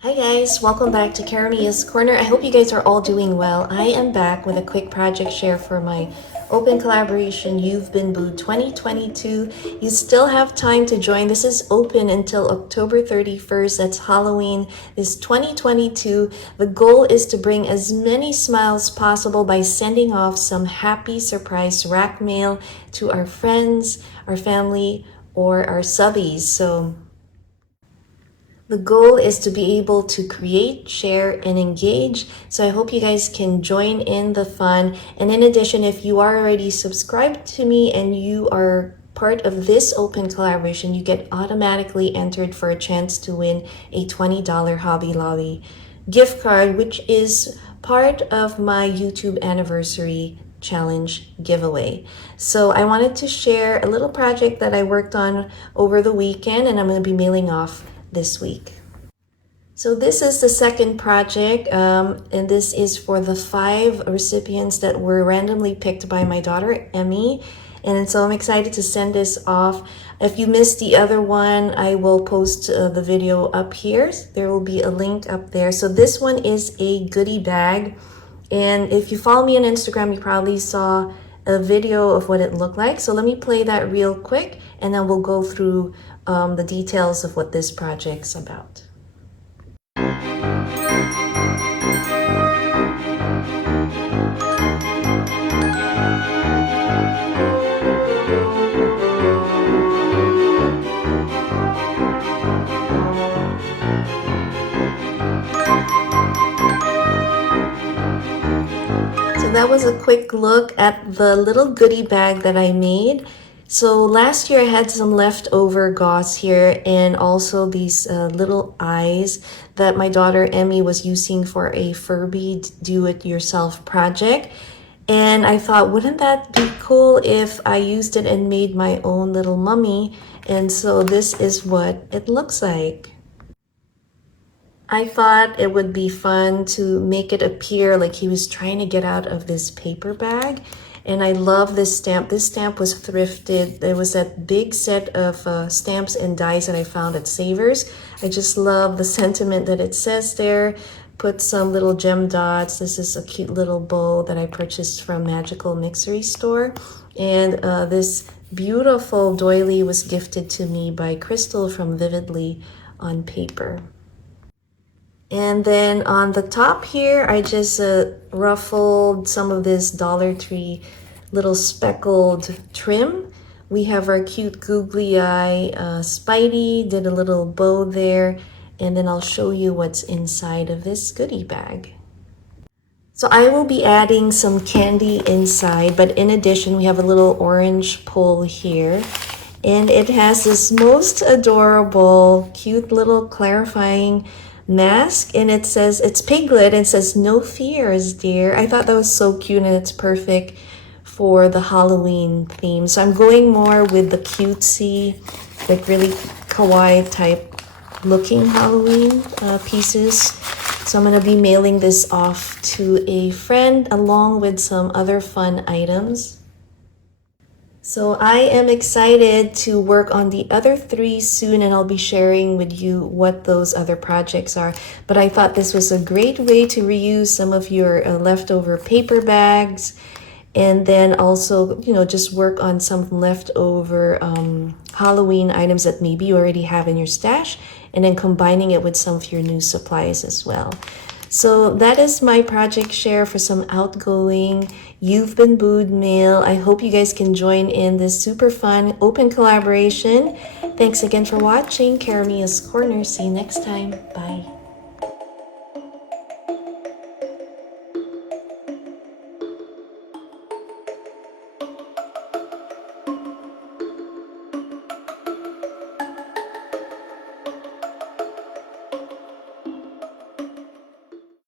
Hi guys, welcome back to Karamia's Corner. I hope you guys are all doing well. I am back with a quick project share for my open collaboration You've Been Booed 2022. You still have time to join. This is open until October 31st. That's Halloween. This 2022. The goal is to bring as many smiles possible by sending off some happy surprise rack mail to our friends, our family, or our subbies. So the goal is to be able to create, share, and engage. So I hope you guys can join in the fun. And in addition, if you are already subscribed to me and you are part of this open collaboration, you get automatically entered for a chance to win a $20 Hobby Lobby gift card, which is part of my YouTube anniversary challenge giveaway. So I wanted to share a little project that I worked on over the weekend, and I'm going to be mailing off this week. So this is the second project, and this is for the 5 recipients that were randomly picked by my daughter, Emmy. And so I'm excited to send this off. If you missed the other one, I will post the video up here. There will be a link up there. So this one is a goodie bag. And if you follow me on Instagram, you probably saw a video of what it looked like. So let me play that real quick, and then we'll go through the details of what this project's about. So that was a quick look at the little goodie bag that I made. So last year I had some leftover gauze here, and also these little eyes that my daughter Emmy was using for a Furby do-it-yourself project. And I thought, wouldn't that be cool if I used it and made my own little mummy? And so this is what it looks like. I thought it would be fun to make it appear like he was trying to get out of this paper bag. And I love this stamp. This stamp was thrifted. There was that big set of stamps and dies that I found at Savers. I just love the sentiment that it says there. Put some little gem dots. This is a cute little bow that I purchased from Magical Mixery Store. And this beautiful doily was gifted to me by Crystal from Vividly on paper. And then on the top here, I just ruffled some of this Dollar Tree little speckled trim. We have our cute googly eye Spidey, did a little bow there, and then I'll show you what's inside of this goodie bag. So I will be adding some candy inside, but in addition, we have a little orange pole here. And it has this most adorable, cute little clarifying mask, and it says, it's Piglet, and it says, "No fears, dear." I thought that was so cute, and it's perfect for the Halloween theme. So I'm going more with the cutesy, like really kawaii type looking Halloween pieces. So I'm going to be mailing this off to a friend along with some other fun items. So I am excited to work on the other 3 soon, and I'll be sharing with you what those other projects are. But I thought this was a great way to reuse some of your leftover paper bags, and then also, you know, just work on some leftover Halloween items that maybe you already have in your stash, and then combining it with some of your new supplies as well. So that is my project share for some outgoing You've Been Booed mail. I hope you guys can join in this super fun open collaboration. Thanks again for watching Karamia's Corner. See you next time. Bye.